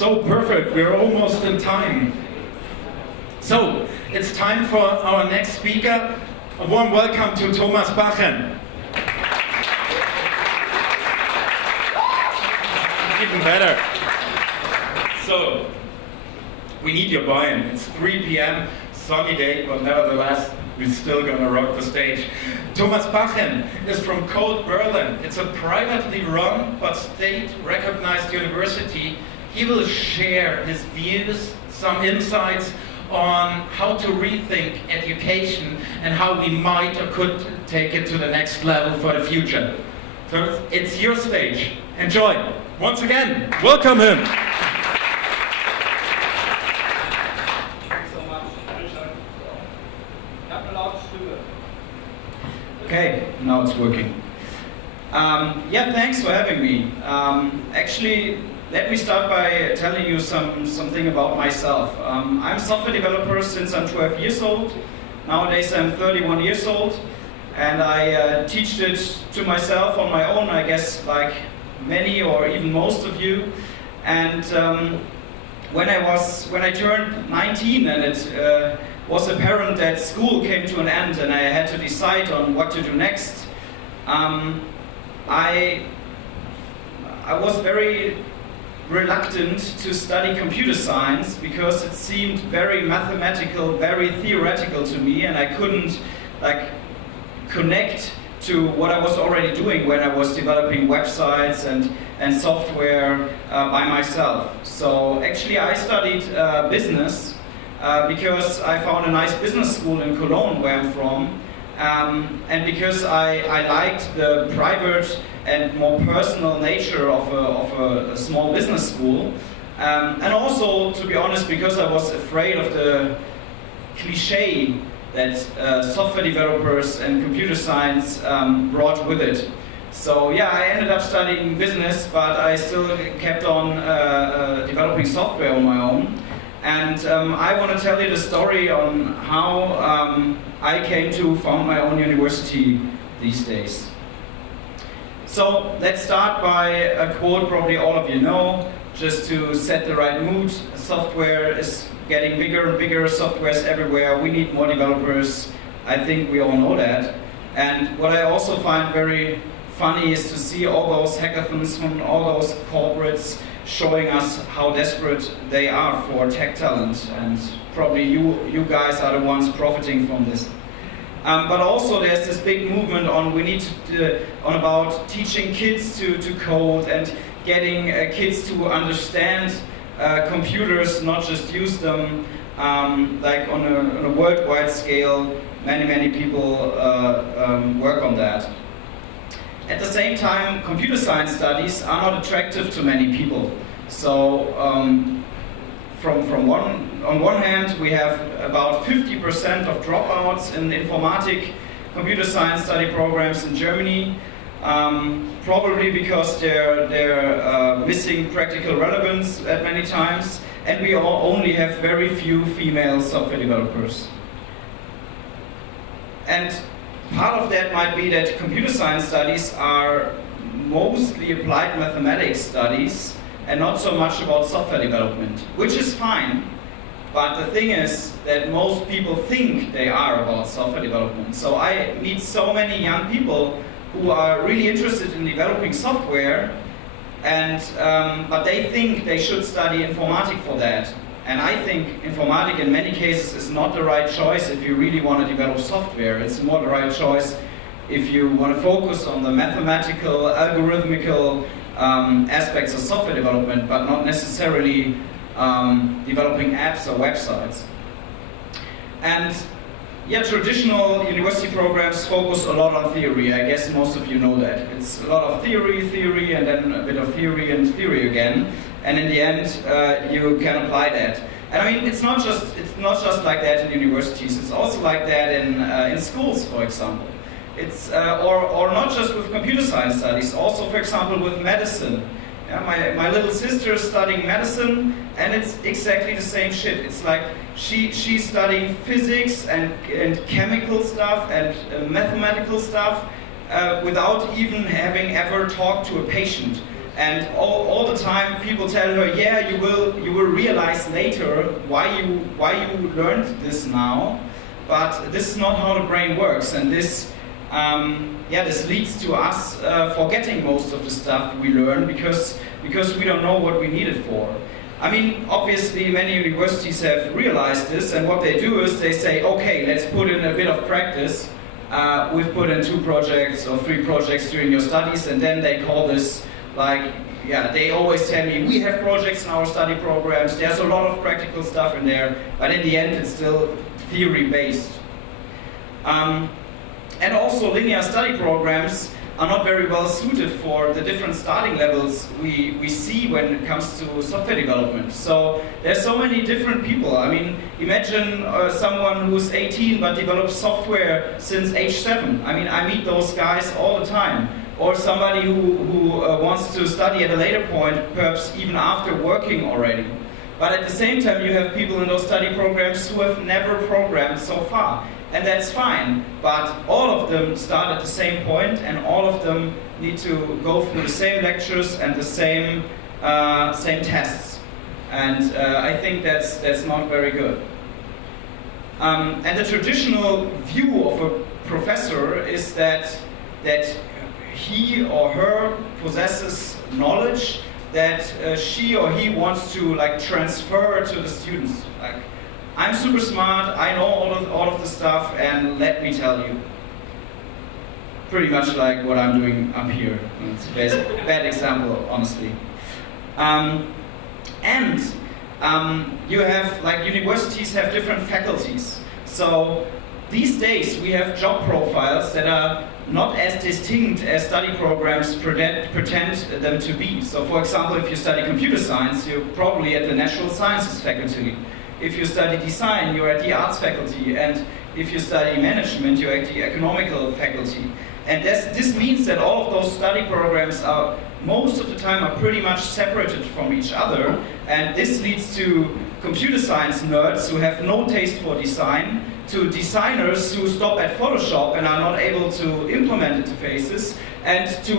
So perfect, we're almost in time. So, it's time for our next speaker. A warm welcome to Thomas Bachem. Even better. So, we need your buy-in. It's 3 p.m., sunny day, but nevertheless, we're still gonna rock the stage. Thomas Bachem is from CODE.Berlin. It's a privately run but state-recognized university. He will share his views, some insights on how to rethink education and how we might or could take it to the next level for the future. So it's your stage. Enjoy. Once again, welcome him. Okay, now it's working. Yeah, thanks for having me. Actually, let me start by telling you something about myself. I'm a software developer since I'm 12 years old. Nowadays I'm 31 years old, and I teach it to myself on my own, I guess, like many or even most of you. And when I turned 19 and it was apparent that school came to an end and I had to decide on what to do next, I was very reluctant to study computer science because it seemed very mathematical, very theoretical to me, and I couldn't connect to what I was already doing when I was developing websites and software by myself. So actually I studied business because I found a nice business school in Cologne, where I'm from, and because I liked the private and more personal nature of a small business school, and also, to be honest, because I was afraid of the cliche that software developers and computer science brought with it. So yeah, I ended up studying business, but I still kept on developing software on my own. And I want to tell you the story on how I came to found my own university these days. So let's start by a quote probably all of you know, just to set the right mood. Software is getting bigger and bigger, software is everywhere, we need more developers. I think we all know that. And what I also find very funny is to see all those hackathons from all those corporates showing us how desperate they are for tech talent, and probably you guys are the ones profiting from this. But also there's this big movement on about teaching kids to code and getting kids to understand computers, not just use them. Like on a worldwide scale, many people work on that. At the same time, computer science studies are not attractive to many people. So on one hand, we have about 50% of dropouts in informatic computer science study programs in Germany, probably because they're missing practical relevance at many times, and we only have very few female software developers. And part of that might be that computer science studies are mostly applied mathematics studies and not so much about software development, which is fine. But the thing is that most people think they are about software development. So I meet so many young people who are really interested in developing software, and but they think they should study informatics for that. And I think informatics in many cases is not the right choice if you really want to develop software. It's more the right choice if you want to focus on the mathematical, algorithmical aspects of software development, but not necessarily developing apps or websites. And yeah, traditional university programs focus a lot on theory. I guess most of you know that. It's a lot of theory, and then a bit of theory and theory again. And in the end, you can apply that. And I mean, it's not just like that in universities. It's also like that in schools, for example. It's or not just with computer science studies. Also, for example, with medicine. Yeah, my little sister is studying medicine, and it's exactly the same shit. It's like she's studying physics and chemical stuff and mathematical stuff without even having ever talked to a patient. And all the time people tell her, yeah, you will realize later why you learned this now, but this is not how the brain works, and this this leads to us forgetting most of the stuff we learn because we don't know what we need it for. I mean, obviously many universities have realized this, and what they do is they say, okay, let's put in a bit of practice. We've put in 2 projects or 3 projects during your studies, and then they call this like, yeah, they always tell me, we have projects in our study programs, there's a lot of practical stuff in there, but in the end it's still theory-based. And also linear study programs are not very well suited for the different starting levels we see when it comes to software development. So there's so many different people. I mean, imagine someone who's 18 but develops software since age 7. I mean, I meet those guys all the time. Or somebody who wants to study at a later point, perhaps even after working already. But at the same time, you have people in those study programs who have never programmed so far. And that's fine, but all of them start at the same point, and all of them need to go through the same lectures and the same tests. And I think that's not very good. And the traditional view of a professor is that he or her possesses knowledge that she or he wants to transfer to the students. Like, I'm super smart, I know all of the stuff, and let me tell you. Pretty much like what I'm doing up here. It's a bad example, honestly. You have, universities have different faculties. So these days we have job profiles that are not as distinct as study programs pretend them to be. So for example, if you study computer science, you're probably at the natural sciences faculty. If you study design, you're at the arts faculty, and if you study management, you're at the economical faculty. And this means that all of those study programs are, most of the time, are pretty much separated from each other, and this leads to computer science nerds who have no taste for design, to designers who stop at Photoshop and are not able to implement interfaces, and to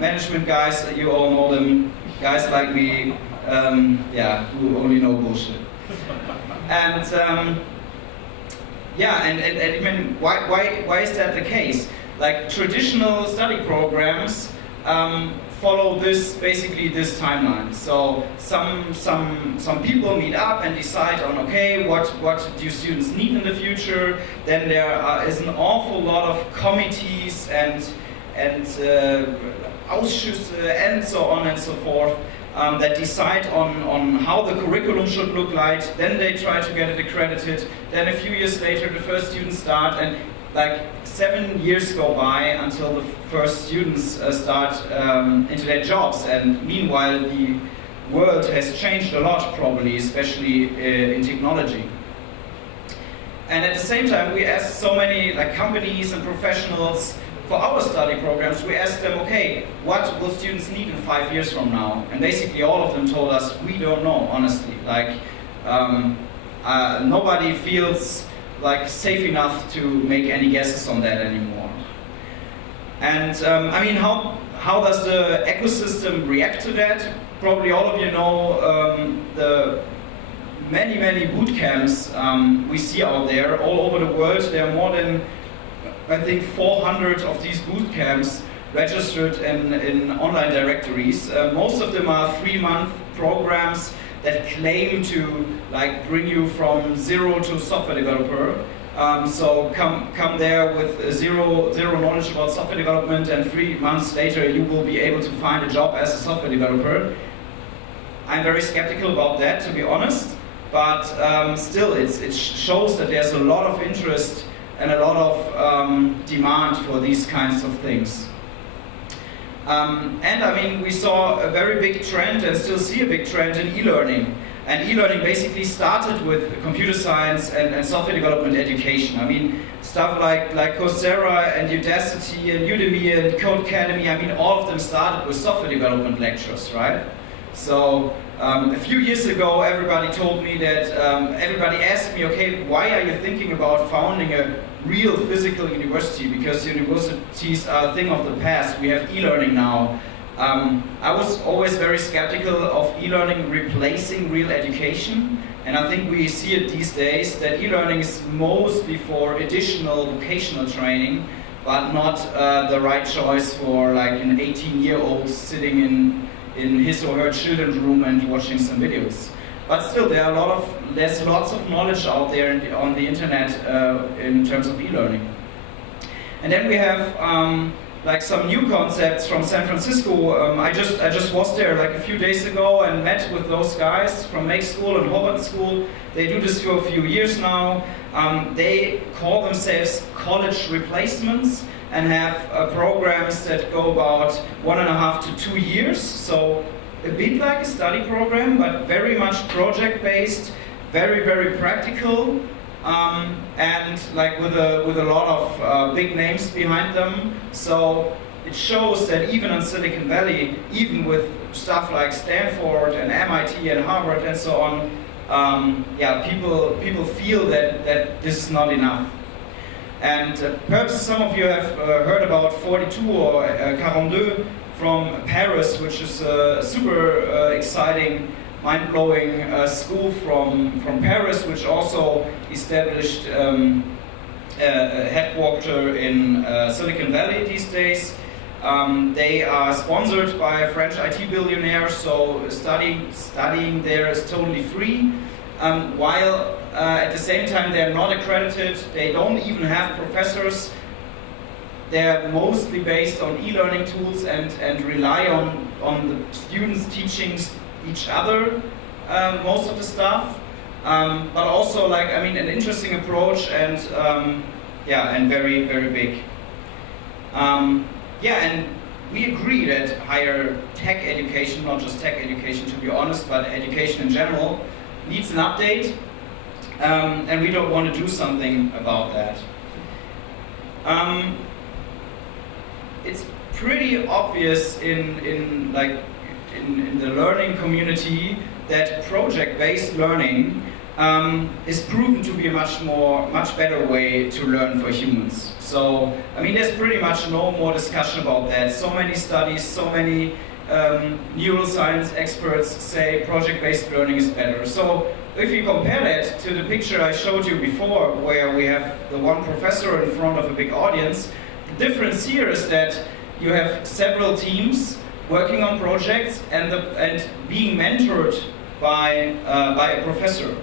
management guys, you all know them, guys like me, who only know bullshit. And I mean, why is that the case? Like, traditional study programs follow basically this timeline. So some people meet up and decide on, okay, what do students need in the future? Then there is an awful lot of committees and Ausschüsse and so on and so forth. That decide on how the curriculum should look like. Then they try to get it accredited. Then a few years later, the first students start, and 7 years go by until the first students start into their jobs. And meanwhile, the world has changed a lot, probably, especially in technology. And at the same time, we ask so many companies and professionals. For our study programs, we asked them, okay, what will students need in 5 years from now? And basically all of them told us, we don't know, honestly. Nobody feels safe enough to make any guesses on that anymore. And I mean, how does the ecosystem react to that? Probably all of you know the many boot camps we see out there all over the world. There are more than, I think, 400 of these boot camps registered in online directories. Most of them are 3-month programs that claim to bring you from zero to software developer. So come there with zero knowledge about software development, and 3 months later you will be able to find a job as a software developer. I'm very skeptical about that, to be honest, but still it shows that there's a lot of interest and a lot of demand for these kinds of things. And I mean, we saw a very big trend, and still see a big trend, in e-learning. And e-learning basically started with computer science and software development education. I mean, stuff like Coursera and Udacity and Udemy and CODE.Academy, I mean, all of them started with software development lectures, right? So a few years ago, everybody told me that, everybody asked me, okay, why are you thinking about founding a real physical university? Because universities are a thing of the past. We have e-learning now. I was always very skeptical of e-learning replacing real education, and I think we see it these days that e-learning is mostly for additional vocational training, but not the right choice for like an 18-year-old sitting in his or her children's room and watching some videos. But still, there's lots of knowledge out there on the internet in terms of e-learning. And then we have like some new concepts from San Francisco. I just was there like a few days ago and met with those guys from Make School and Harvard School. They do this for a few years now. They call themselves college replacements and have programs that go about 1.5 to 2 years. So a bit like a study program, but very much project-based, very, very practical. And like with a lot of big names behind them. So it shows that even in Silicon Valley, even with stuff like Stanford and MIT and Harvard and so on, people feel that this is not enough. And perhaps some of you have heard about 42 or 42 from Paris, which is a super exciting, mind-blowing school from Paris, which also established a headquarter in Silicon Valley these days. They are sponsored by a French IT billionaire, so studying there is totally free. While at the same time they're not accredited, they don't even have professors. They're mostly based on e-learning tools and rely on the students teaching each other most of the stuff, but also like an interesting approach and and very, very big. And we agree that higher tech education, not just tech education to be honest, but education in general, needs an update, and we don't want to do something about that. It's pretty obvious in the learning community that project-based learning is proven to be a much better way to learn for humans. So, there's pretty much no more discussion about that. So many studies, so many neuroscience experts say project-based learning is better. So, if you compare that to the picture I showed you before, where we have the one professor in front of a big audience, the difference here is that you have several teams working on projects and being mentored by a professor.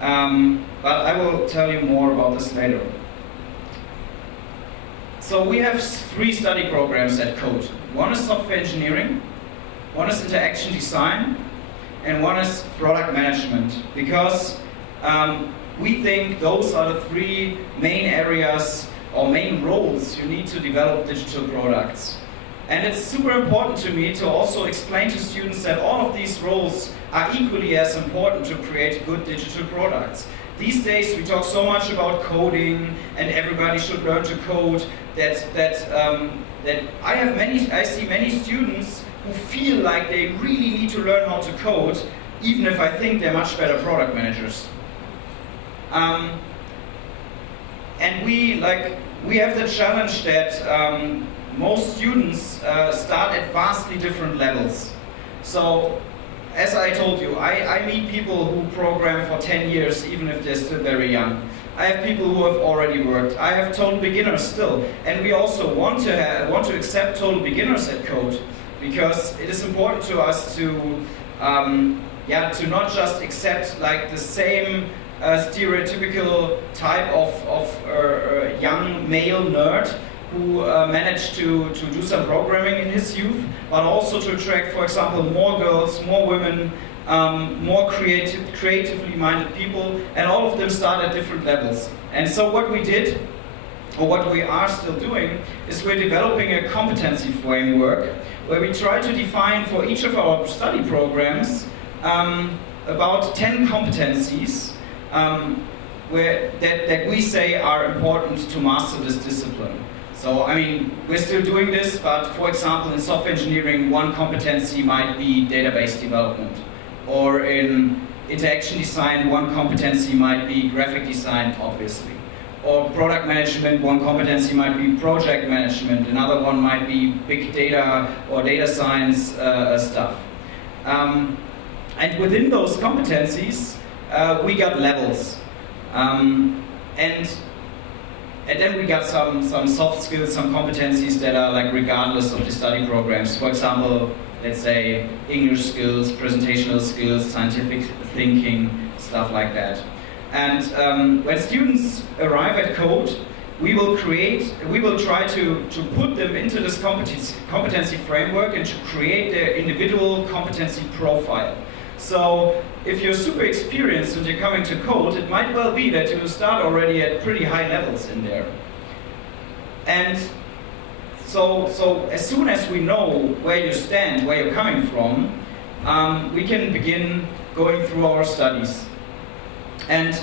But I will tell you more about this later. So we have 3 study programs at CODE. One is software engineering, one is interaction design, and one is product management. Because we think those are the 3 main areas or main roles you need to develop digital products. And it's super important to me to also explain to students that all of these roles are equally as important to create good digital products. These days we talk so much about coding and everybody should learn to code that I see many students who feel like they really need to learn how to code, even if I think they're much better product managers. And we have the challenge that most students start at vastly different levels. So, as I told you, I meet people who program for 10 years, even if they're still very young. I have people who have already worked. I have total beginners still. And we also want to accept total beginners at CODE, because it is important to us to not just accept like the same stereotypical type of young male nerd who managed to do some programming in his youth, but also to attract, for example, more girls, more women, more creatively minded people, and all of them start at different levels. And so what we did, or what we are still doing, is we're developing a competency framework where we try to define for each of our study programs about 10 competencies that we say are important to master this discipline. So, we're still doing this, but for example, in software engineering, one competency might be database development. Or in interaction design, one competency might be graphic design, obviously. or product management. One competency might be project management, another one might be big data or data science stuff. And within those competencies, we got levels. And then we got some soft skills, some competencies that are like regardless of the study programs. For example, let's say English skills, presentational skills, scientific thinking, stuff like that. And when students arrive at CODE, we will try to put them into this competency framework and to create their individual competency profile. So if you're super experienced and you're coming to CODE, it might well be that you will start already at pretty high levels in there. And so as soon as we know where you stand, where you're coming from, we can begin going through our studies. And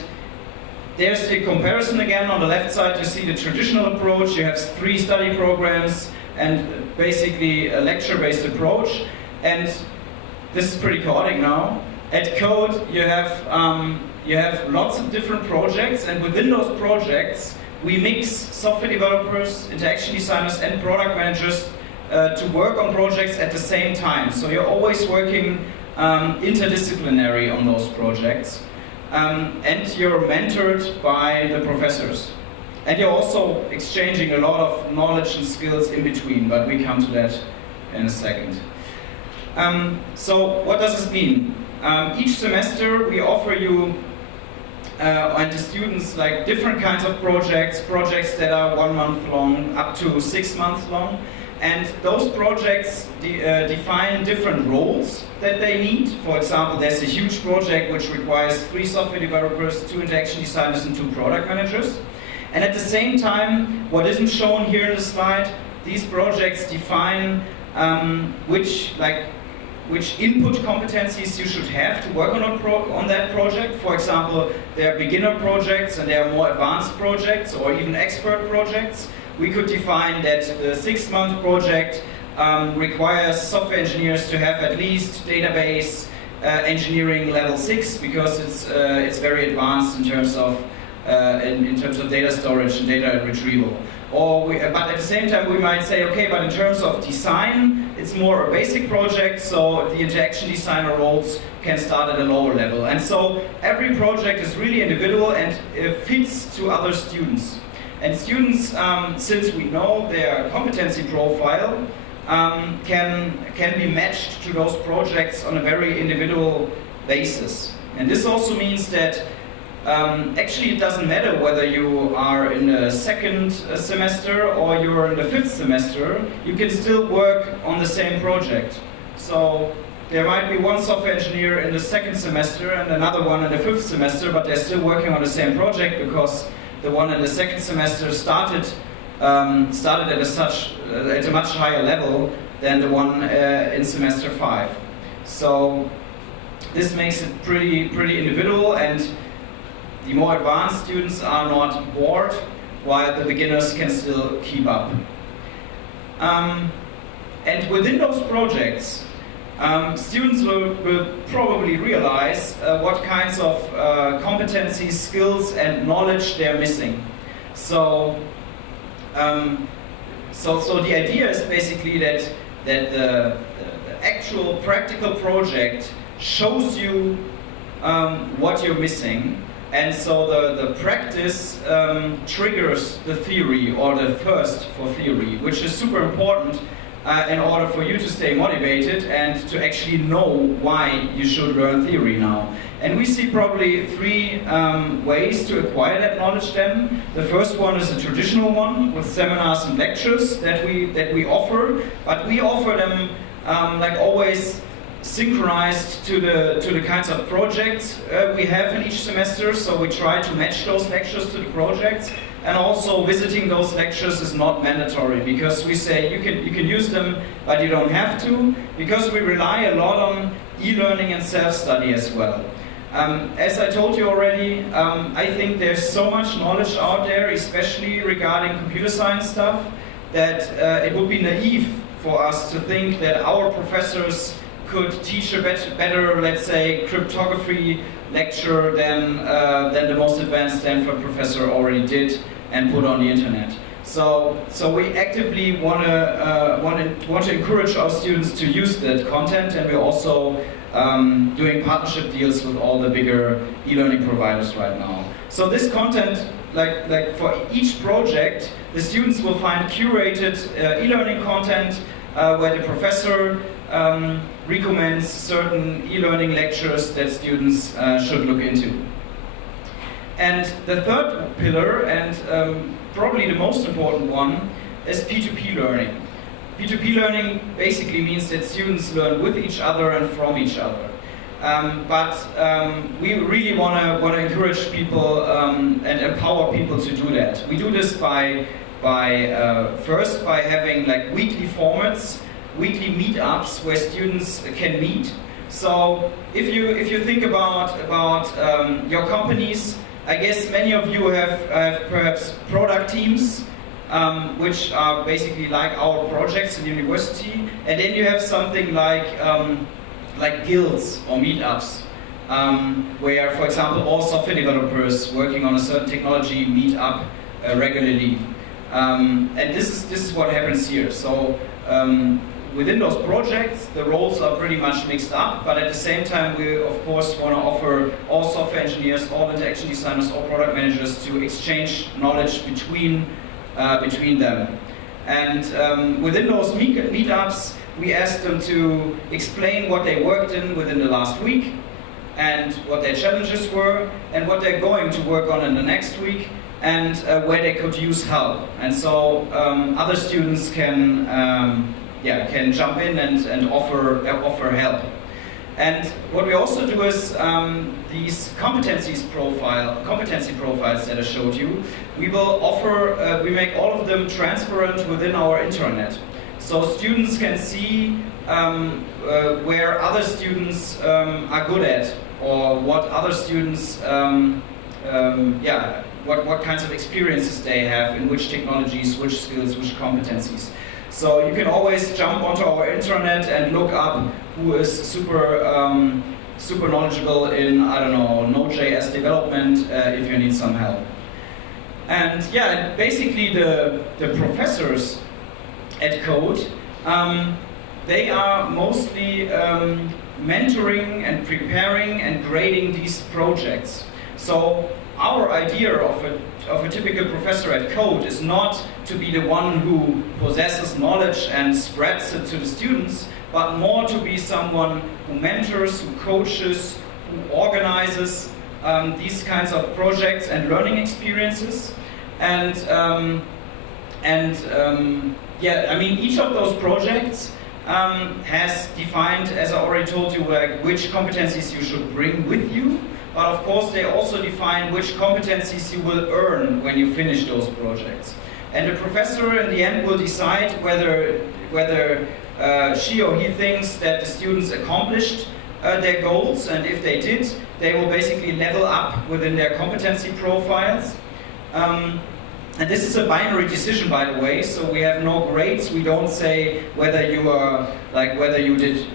there's the comparison again. On the left side you see the traditional approach. You have 3 study programs and basically a lecture-based approach. And this is pretty chaotic now. At CODE you have lots of different projects, and within those projects we mix software developers, interaction designers and product managers to work on projects at the same time. So you're always working interdisciplinary on those projects. And you're mentored by the professors. And you're also exchanging a lot of knowledge and skills in between, but we come to that in a second. So what does this mean? Each semester we offer you and the students like different kinds of projects that are 1 month long up to 6 months long. And those projects define different roles that they need. For example, there's a huge project which requires 3 software developers, 2 interaction designers and 2 product managers. And at the same time, what isn't shown here in the slide, these projects define which input competencies you should have to work on that project. For example, there are beginner projects and there are more advanced projects or even expert projects. We could define that the 6-month project requires software engineers to have at least database engineering level 6 because it's very advanced in terms of data storage and data retrieval. But at the same time we might say, okay, but in terms of design, it's more a basic project, so the interaction designer roles can start at a lower level. And so every project is really individual and fits to other students. And students, since we know their competency profile, can be matched to those projects on a very individual basis. And this also means that actually it doesn't matter whether you are in the 2nd semester or you're in the 5th semester, you can still work on the same project. So there might be one software engineer in the 2nd semester and another one in the 5th semester, but they're still working on the same project because the one in the 2nd semester started at a much higher level than the one in semester 5. So this makes it pretty individual, and the more advanced students are not bored, while the beginners can still keep up. And within those projects, students will probably realize what kinds of competencies, skills and knowledge they're missing. So the idea is basically that the actual practical project shows you what you're missing, and so the practice triggers the theory or the thirst for theory, which is super important in order for you to stay motivated and to actually know why you should learn theory now. And we see probably 3 ways to acquire that knowledge then. The first one is a traditional one with seminars and lectures that we offer, but we offer them like always synchronized to the kinds of projects we have in each semester, so we try to match those lectures to the projects. And also visiting those lectures is not mandatory, because we say you can use them, but you don't have to, because we rely a lot on e-learning and self-study as well. As I told you already, I think there's so much knowledge out there, especially regarding computer science stuff, that it would be naive for us to think that our professors could teach a better, let's say, cryptography lecture than the most advanced Stanford professor already did and put on the internet. So we actively want to encourage our students to use that content, and we're also doing partnership deals with all the bigger e-learning providers right now. So this content, like for each project, the students will find curated e-learning content where the professor recommends certain e-learning lectures that students should look into. And the third pillar, and probably the most important one, is P2P learning. P2P learning basically means that students learn with each other and from each other. But we really want to encourage people and empower people to do that. We do this by first by having like weekly formats, weekly meetups where students can meet. So if you think about your companies, I guess many of you have perhaps product teams, which are basically like our projects in university, and then you have something like guilds or meetups, where, for example, all software developers working on a certain technology meet up regularly, and this is what happens here. So within those projects, the roles are pretty much mixed up, but at the same time, we of course want to offer all software engineers, all interaction designers, all product managers to exchange knowledge between them. And within those meetups, we ask them to explain what they worked in within the last week, and what their challenges were, and what they're going to work on in the next week, and where they could use help. And so other students can jump in and offer help. And what we also do is these competency profiles that I showed you, we will offer, we make all of them transparent within our intranet. So students can see where other students are good at, or what other students, what kinds of experiences they have in which technologies, which skills, which competencies. So you can always jump onto our intranet and look up who is super knowledgeable in, I don't know, Node.js development if you need some help. And yeah, basically the professors at CODE, they are mostly mentoring and preparing and grading these projects. So our idea of a typical professor at CODE is not to be the one who possesses knowledge and spreads it to the students, but more to be someone who mentors, who coaches, who organizes these kinds of projects and learning experiences. And I mean, each of those projects has defined, as I already told you, like which competencies you should bring with you. But of course, they also define which competencies you will earn when you finish those projects. And the professor in the end will decide whether she or he thinks that the students accomplished their goals, and if they did, they will basically level up within their competency profiles. And this is a binary decision, by the way, so we have no grades. We don't say whether you did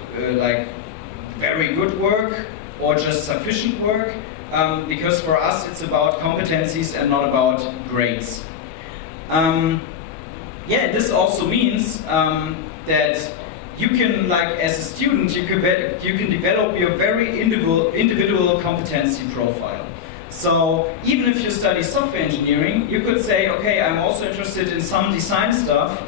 very good work or just sufficient work, because for us it's about competencies and not about grades. This also means that you can, as a student, you can develop your very individual competency profile. So even if you study software engineering, you could say, okay, I'm also interested in some design stuff,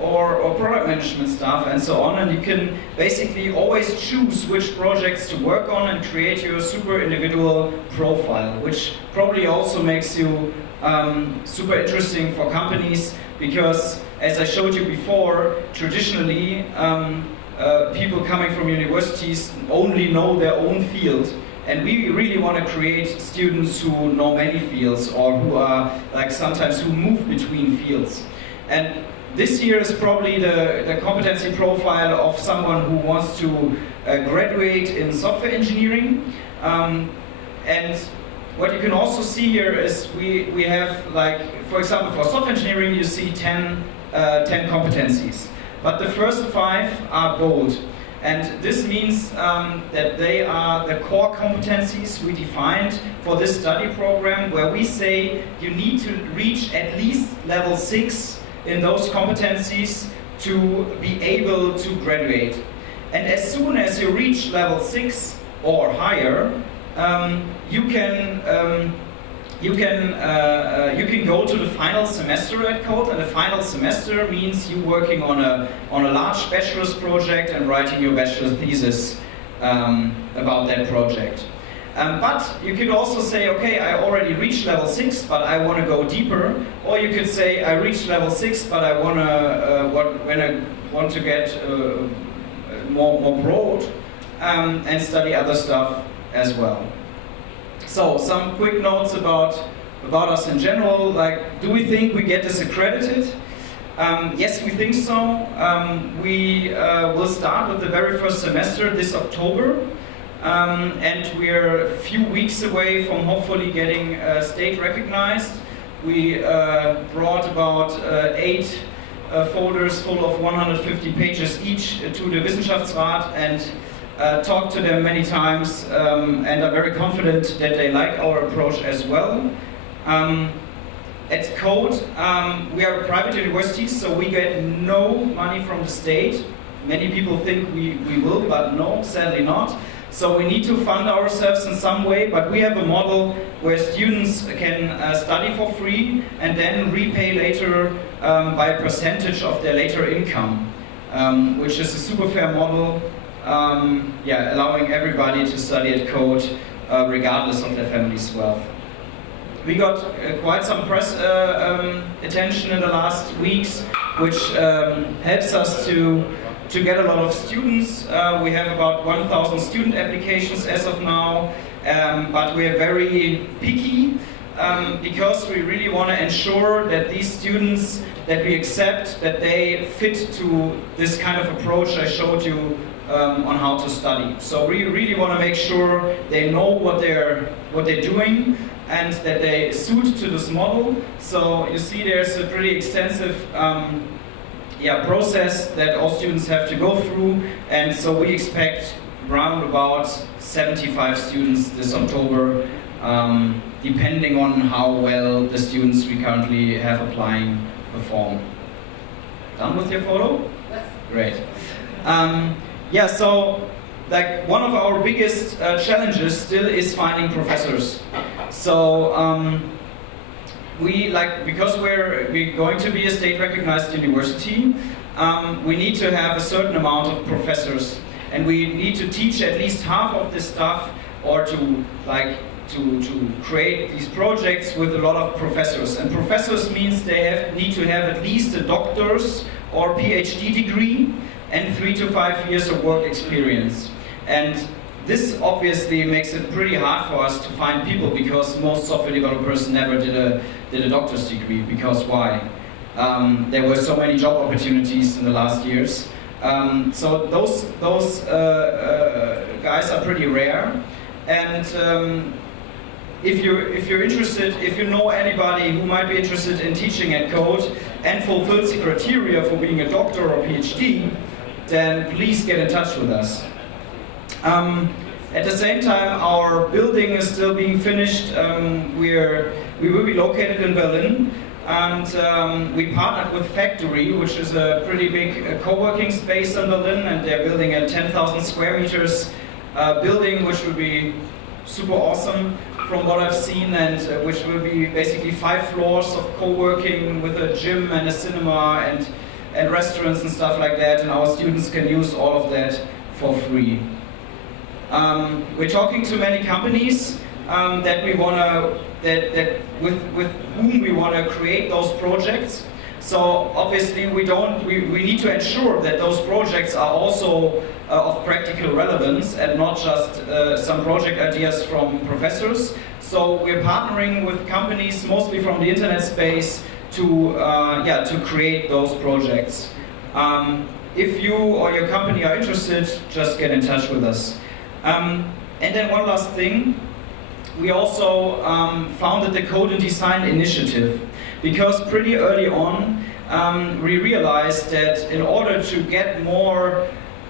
or product management stuff and so on, and you can basically always choose which projects to work on and create your super individual profile, which probably also makes you super interesting for companies, because as I showed you before, traditionally people coming from universities only know their own field, and we really want to create students who know many fields, or who are sometimes who move between fields. And this here is probably the competency profile of someone who wants to graduate in software engineering. And what you can also see here is we have, for example, for software engineering, you see 10 competencies. But the first 5 are bold. And this means that they are the core competencies we defined for this study program, where we say you need to reach at least level 6 in those competencies to be able to graduate. And as soon as you reach level 6 or higher, you can go to the final semester at CODE, and the final semester means you working on a large bachelor's project and writing your bachelor's thesis about that project. But you could also say, okay, I already reached level 6, but I want to go deeper. Or you could say, I reached level 6, but I want to get more broad and study other stuff as well. So some quick notes about us in general. Like, do we think we get this accredited? Yes, we think so. We will start with the very first semester this October. And we're a few weeks away from hopefully getting state recognized. We brought about 8 folders full of 150 pages each to the Wissenschaftsrat and talked to them many times and are very confident that they like our approach as well. At CODE, we are a private university, so we get no money from the state. Many people think we will, but no, sadly not. So we need to fund ourselves in some way, but we have a model where students can study for free and then repay later by a percentage of their later income, which is a super fair model, allowing everybody to study at CODE regardless of their family's wealth. We got quite some press attention in the last weeks, which helps us to get a lot of students. We have about 1,000 student applications as of now, but we are very picky because we really want to ensure that these students that we accept, that they fit to this kind of approach I showed you on how to study. So we really want to make sure they know what they're doing and that they suit to this model. So you see there's a pretty extensive process that all students have to go through, and so we expect around about 75 students this October, depending on how well the students we currently have applying perform. Done with your photo? Yes. Great. So like one of our biggest challenges still is finding professors. So because we're going to be a state-recognized university, we need to have a certain amount of professors, and we need to teach at least half of this stuff, or to create these projects with a lot of professors. And professors means they need to have at least a doctor's or PhD degree and 3 to 5 years of work experience. And this obviously makes it pretty hard for us to find people, because most software developers never did a doctor's degree. Because why? There were so many job opportunities in the last years. So those guys are pretty rare. And if you're interested, if you know anybody who might be interested in teaching at CODE and fulfills the criteria for being a doctor or PhD, then please get in touch with us. At the same time, our building is still being finished. We will be located in Berlin, and we partnered with Factory, which is a pretty big co-working space in Berlin, and they're building a 10,000 square meters building, which will be super awesome from what I've seen, and which will be basically 5 floors of co-working with a gym and a cinema and restaurants and stuff like that, and our students can use all of that for free. We're talking to many companies that we want to, with whom we want to create those projects. So obviously we need to ensure that those projects are also of practical relevance and not just some project ideas from professors. So we're partnering with companies, mostly from the internet space, to create those projects. If you or your company are interested, just get in touch with us. And then one last thing, we also founded the Code and Design Initiative, because pretty early on we realized that in order to get more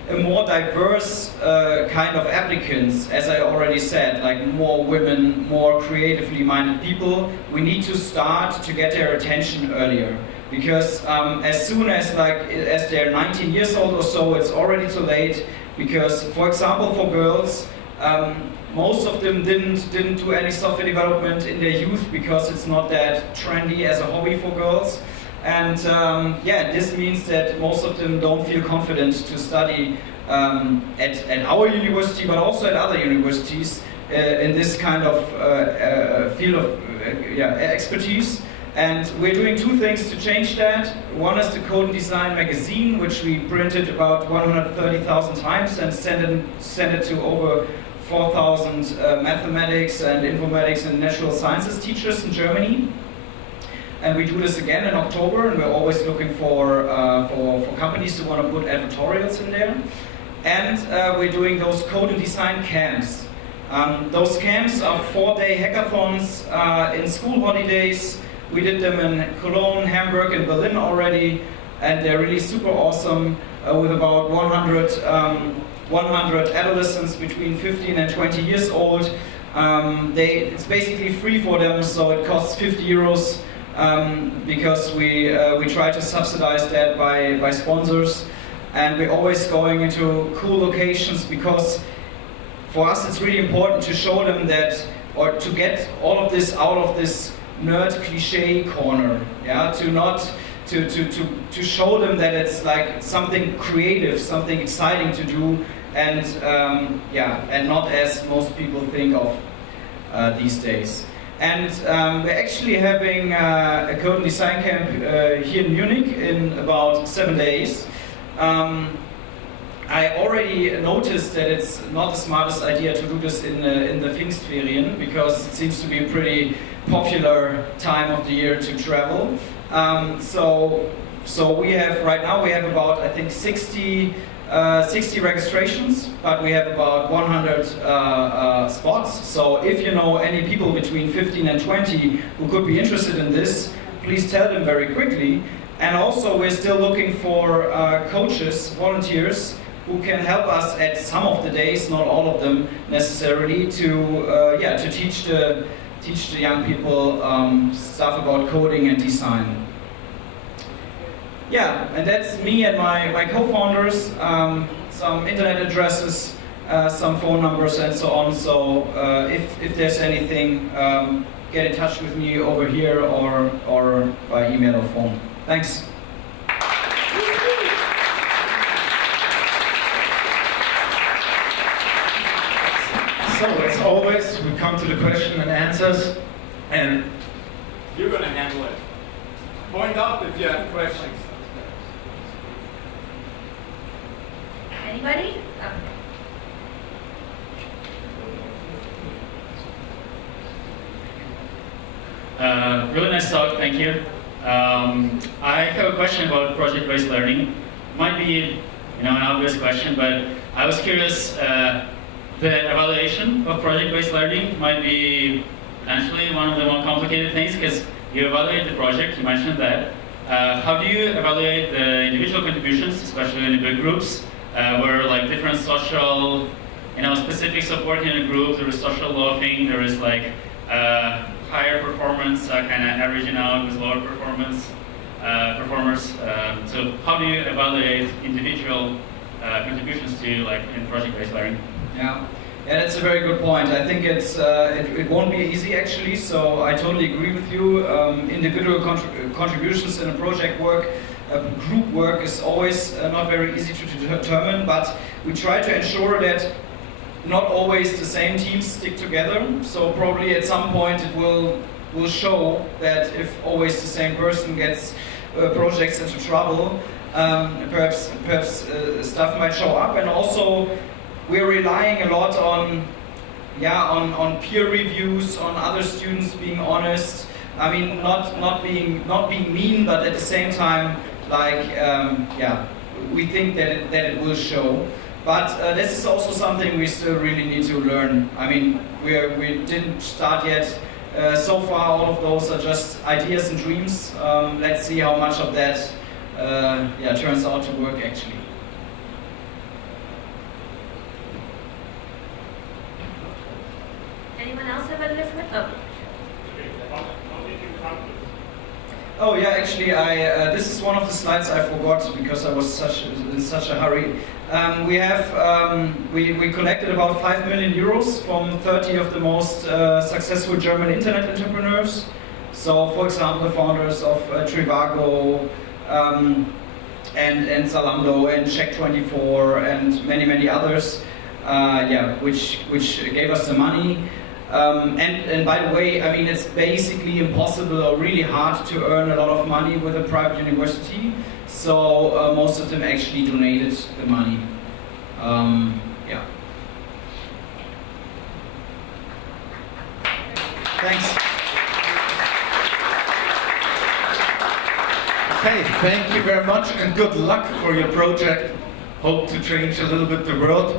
a more diverse kind of applicants, as I already said, like more women, more creatively minded people, we need to start to get their attention earlier. Because as soon as as they're 19 years old or so, it's already too late. Because, for example, for girls, most of them didn't do any software development in their youth because it's not that trendy as a hobby for girls. And yeah, this means that most of them don't feel confident to study at our university, but also at other universities in this kind of field of expertise. And we're doing two things to change that. One is the Code and Design magazine, which we printed about 130,000 times and sent it to over 4,000 mathematics and informatics and natural sciences teachers in Germany. And we do this again in October, and we're always looking for companies who want to put editorials in there. And we're doing those Code and Design camps. Those camps are 4-day hackathons in school holidays. We did them in Cologne, Hamburg, and Berlin already, and they're really super awesome with about 100 adolescents between 15 and 20 years old. It's basically free for them, so it costs 50 euros. Because we try to subsidize that by sponsors, and we're always going into cool locations because for us it's really important to show them that, or to get all of this out of this nerd cliche corner, yeah, to show them that it's like something creative, something exciting to do, and and not as most people think of these days. And we're actually having a Code and Design camp here in Munich in about 7 days. I already noticed that it's not the smartest idea to do this in the Pfingstferien, because it seems to be a pretty popular time of the year to travel. So we have, right now we have about, I think, 60 registrations, but we have about 100 spots. So if you know any people between 15 and 20 who could be interested in this, please tell them very quickly. And also we're still looking for coaches, volunteers, who can help us at some of the days, not all of them necessarily, to teach the young people stuff about coding and design. Yeah, and that's me and my co-founders, some internet addresses, some phone numbers and so on. So if there's anything, get in touch with me over here or by email or phone. Thanks. So as always, we come to the question and answers, and you're going to handle it. Point up if you have questions. Anybody? Really nice talk, thank you. I have a question about project-based learning. Might be, an obvious question, but I was curious. The evaluation of project-based learning might be potentially one of the more complicated things, because you evaluate the project. You mentioned that. How do you evaluate the individual contributions, especially in the big groups, where like different social, specifics of working in a group? There is social loafing. There is like higher performance, kind of averaging out with lower performance performers. So how do you evaluate individual contributions to in project-based learning? Yeah, that's a very good point. I think it won't be easy actually. So I totally agree with you. Individual contributions in a project work, group work is always not very easy to determine. But we try to ensure that not always the same teams stick together. So probably at some point it will show that if always the same person gets projects into trouble, perhaps stuff might show up. And also we're relying a lot on peer reviews, on other students being honest. I mean, not being mean, but at the same time, we think that it will show. But this is also something we still really need to learn. I mean, we didn't start yet. So far, all of those are just ideas and dreams. Let's see how much of that turns out to work actually. Anyone else have a different? Oh. How did you come to this? Oh yeah, actually, this is one of the slides I forgot because I was in such a hurry. We collected about 5 million euros from 30 of the most successful German internet entrepreneurs. So, for example, the founders of Trivago and Zalando and Check24 and many others, which gave us the money. And by the way, I mean, it's basically impossible or really hard to earn a lot of money with a private university. So most of them actually donated the money. Yeah. Thanks. Okay, thank you very much and good luck for your project. Hope to change a little bit the world.